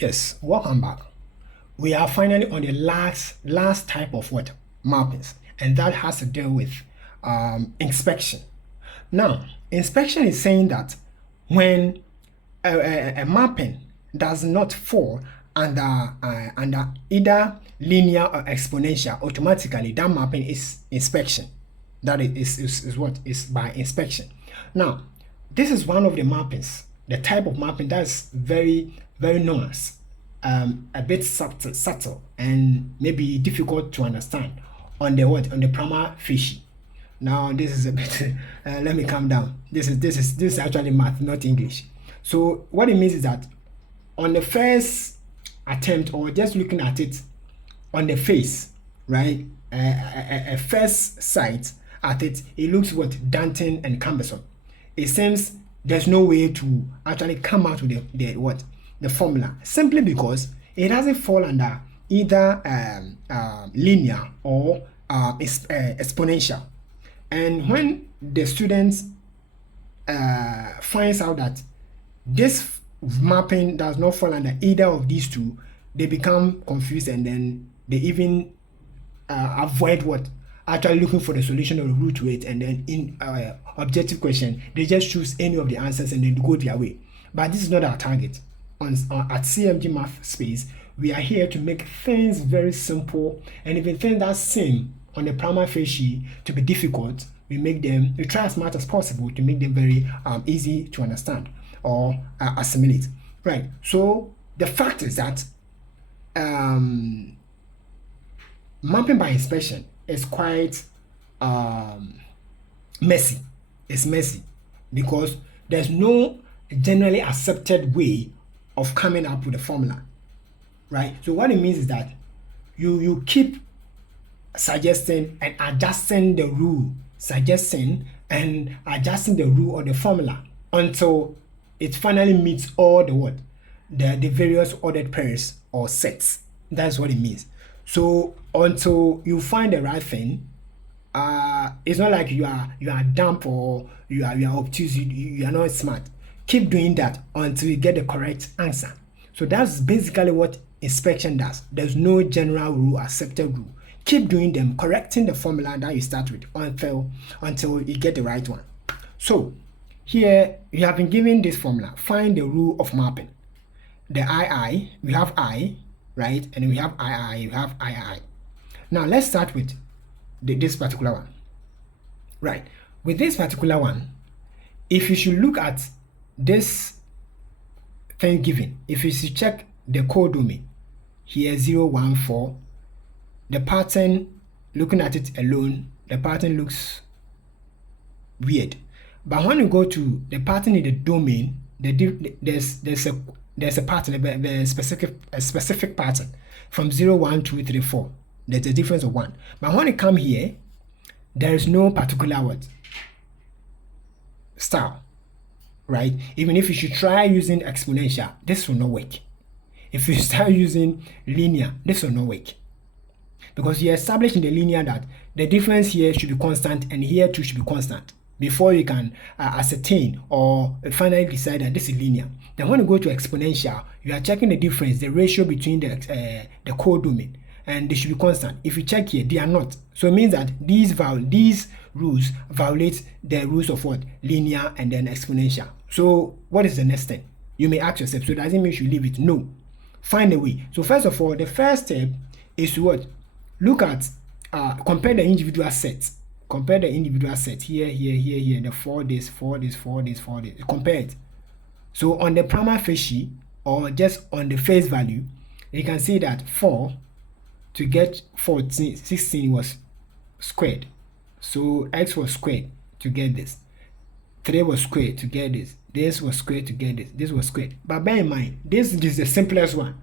Yes, welcome back. We are finally on the last type of what mappings, and that has to do with inspection. Now, inspection is saying that when a mapping does not fall under either linear or exponential, automatically that mapping is inspection. That is what is by inspection. Now, this is one of the mappings, the type of mapping that's very nuanced, a bit subtle and maybe difficult to understand on the prima facie. Now this is a bit. Let me calm down. This is actually math, not English. So what it means is that on the first attempt, or just looking at it on the face, right? A first sight at it, it looks what daunting and cumbersome. It seems there's no way to actually come out with the formula, simply because it doesn't fall under either linear or exponential. And when the students finds out that this mapping does not fall under either of these two, they become confused, and then they even avoid what actually looking for the solution or the root to it, and then in objective question they just choose any of the answers and then go their way. But this is not our target. At CMG-MathSpace, we are here to make things very simple, and even things that seem on the prima facie to be difficult, we try as much as possible to make them very easy to understand or assimilate. Right. So the fact is that mapping by inspection is quite messy. It's messy because there's no generally accepted way of coming up with a formula, right? So what it means is that you keep suggesting and adjusting the rule, or the formula until it finally meets all the various ordered pairs or sets. That's what it means. So until you find the right thing, it's not like you are dumb or you are obtuse, you are not smart. Keep doing that until you get the correct answer. So that's basically what inspection does. There's no general rule, accepted rule. Keep doing them, correcting the formula that you start with until you get the right one. So here you have been given this formula. Find the rule of mapping. The II, we have I, right? And we have II, we have II. Now let's start with this particular one. Right. With this particular one, if you should look at this thing given, if you should check the codomain here 014, the pattern, looking at it alone, the pattern looks weird. But when you go to the pattern in the domain, there's a pattern, a specific pattern from 0, 1, 2, 3, 4. There's a difference of 1. But when you come here, there is no particular style, right? Even if you should try using exponential, this will not work. If you start using linear, this will not work. Because you establish in the linear that the difference here should be constant and here too should be constant before you can ascertain or finally decide that this is linear. Then when you go to exponential, you are checking the difference, the ratio between the codomain, and they should be constant. If you check here, they are not. So it means that these rules violate the rules of what? Linear and then exponential. So what is the next step? You may ask yourself, so does it mean you should leave it? No. Find a way. So first of all, the first step is to what? Look at, compare the individual sets. Compare the individual sets here, the 4 days, 4 days, 4 days, 4 days. Compare it. So on the prima facie, or just on the face value, you can see that 4 to get 14, 16 was squared. So x was squared to get this. 3 was squared to get this. This was squared to get this. This was squared. But bear in mind, this is the simplest one.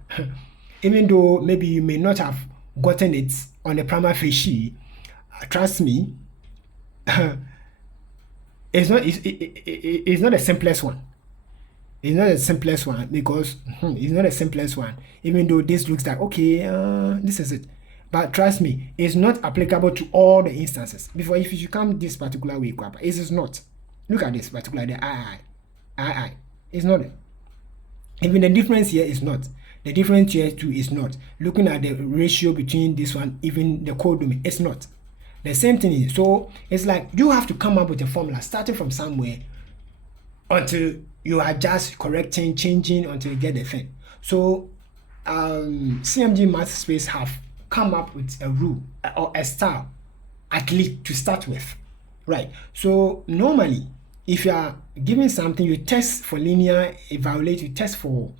Even though maybe you may not have gotten it on the prima facie, trust me, it's not the simplest one. It's not the simplest one because it's not the simplest one. Even though this looks like okay, this is it, but trust me, it's not applicable to all the instances. Before, if you come this particular way, it is not. Look at this particular the II. It's not. Even the difference here is not. The difference here too is not. Looking at the ratio between this one, even the codomain, it's not. The same thing is, so it's like you have to come up with a formula starting from somewhere until you are just correcting, changing until you get the thing. So CMG-MathSpace have come up with a rule or a style at least to start with, right? So normally, if you are given something, you test for linear, evaluate, you test for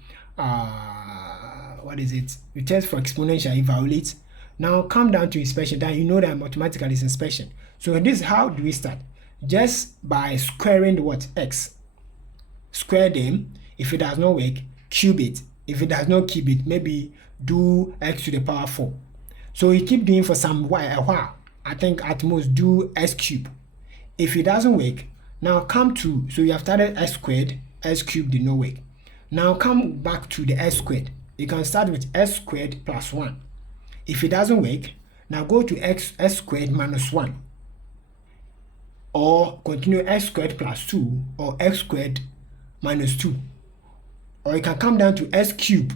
what is it? You test for exponential, evaluate. Now come down to inspection. Then you know that mathematical is inspection. So this, how do we start? Just by squaring the what? X. Square them. If it does not work, cube it. If it does not cube it, maybe do x to the power 4. So you keep doing for some while, a while. I think at most do x cube. If it doesn't work, now come to, so you have started x squared, x cubed did not work. Now come back to the x squared. You can start with x squared plus 1. If it doesn't work, now go to x squared minus 1. Or continue x squared plus 2 or x squared minus 2. Or you can come down to x cubed.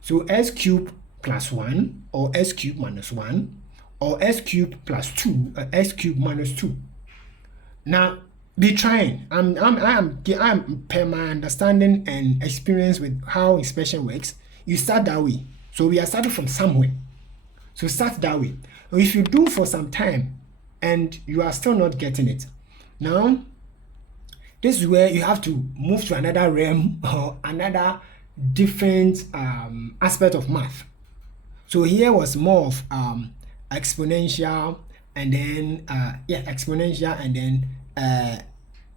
So x cubed plus 1 or x cubed minus 1 or x cubed plus 2 or x cubed minus 2. Now be trying. I'm per my understanding and experience with how inspection works. You start that way. So we are starting from somewhere. So start that way. If you do for some time and you are still not getting it, now this is where you have to move to another realm or another different aspect of math. So here was more of exponential and then exponential and then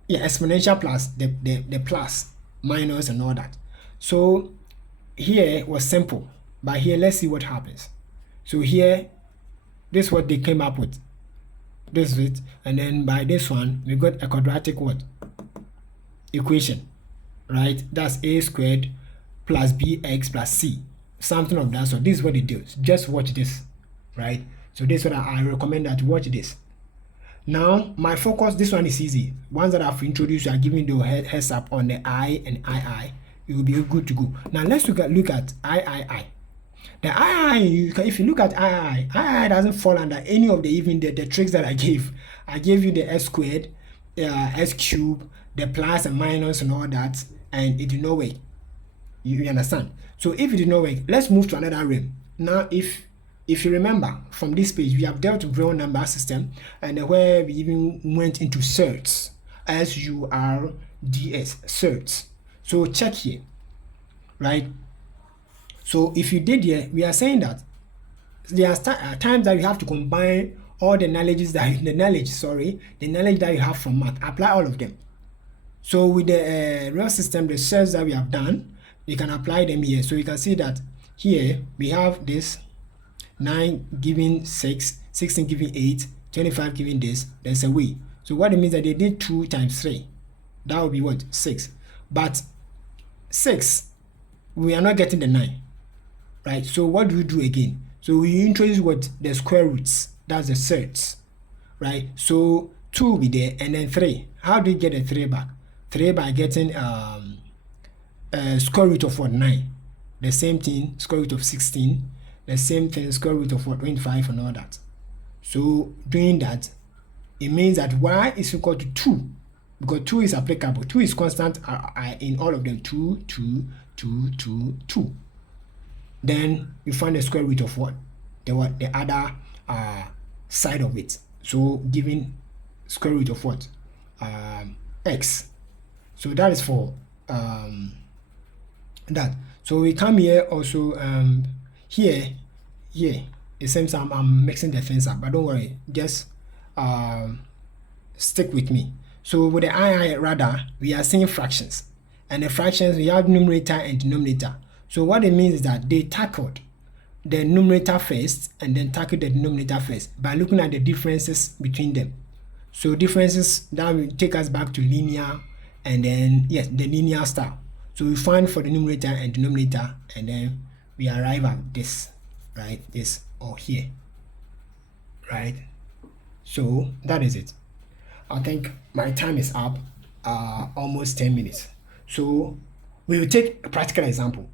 exponential plus the plus, minus and all that. So here was simple, but here let's see what happens. So here, this is what they came up with. This is it, and then by this one we got a quadratic what? Equation, right? That's a squared plus bx plus c, something of that. So this is what it does. Just watch this, right? So this is what I recommend that you watch this. Now my focus, this one is easy. Ones that I've introduced, I are giving the heads up on the I and II. You will be good to go. Now let's look at III. The II, if you look at II doesn't fall under any of the even the tricks that I gave. I gave you the x squared, x cubed, the plus and minus and all that, and it did not work. You understand? So if it did not work, let's move to another realm. Now if you remember from this page, we have dealt with real number system and where we even went into surds, SURDS, surds. So check here, right? So if you did here, we are saying that there are times that you have to combine all the knowledge that you have from math, apply all of them. So with the real system, the surds that we have done, you can apply them here. So you can see that here we have this 9 giving 6, 16 giving 8, 25 giving this. There's a way. So what it means that they did 2 times 3. That would be what? 6. But 6, we are not getting the 9. Right? So what do we do again? So we introduce what? The square roots. That's the surds. Right? So 2 will be there and then 3. How do you get the 3 back? 3 by getting square root of what? 9. The same thing, square root of 16. The same thing, square root of what? 25 and all that. So doing that, it means that y is equal to 2 because 2 is applicable. 2 is constant in all of them. 2, 2, 2, 2, 2. Then you find the square root of what? The other side of it. So giving square root of what? X. So that is for that. So we come here also here. It seems I'm mixing the things up, but don't worry, just stick with me. So with the II rather, we are seeing fractions, and the fractions we have numerator and denominator. So what it means is that they tackled the numerator first and then tackled the denominator first by looking at the differences between them. So differences that will take us back to linear and then the linear style. So we find for the numerator and denominator and then we arrive at this, right? This or here, right? So that is it. I think my time is up, almost 10 minutes. So we will take a practical example.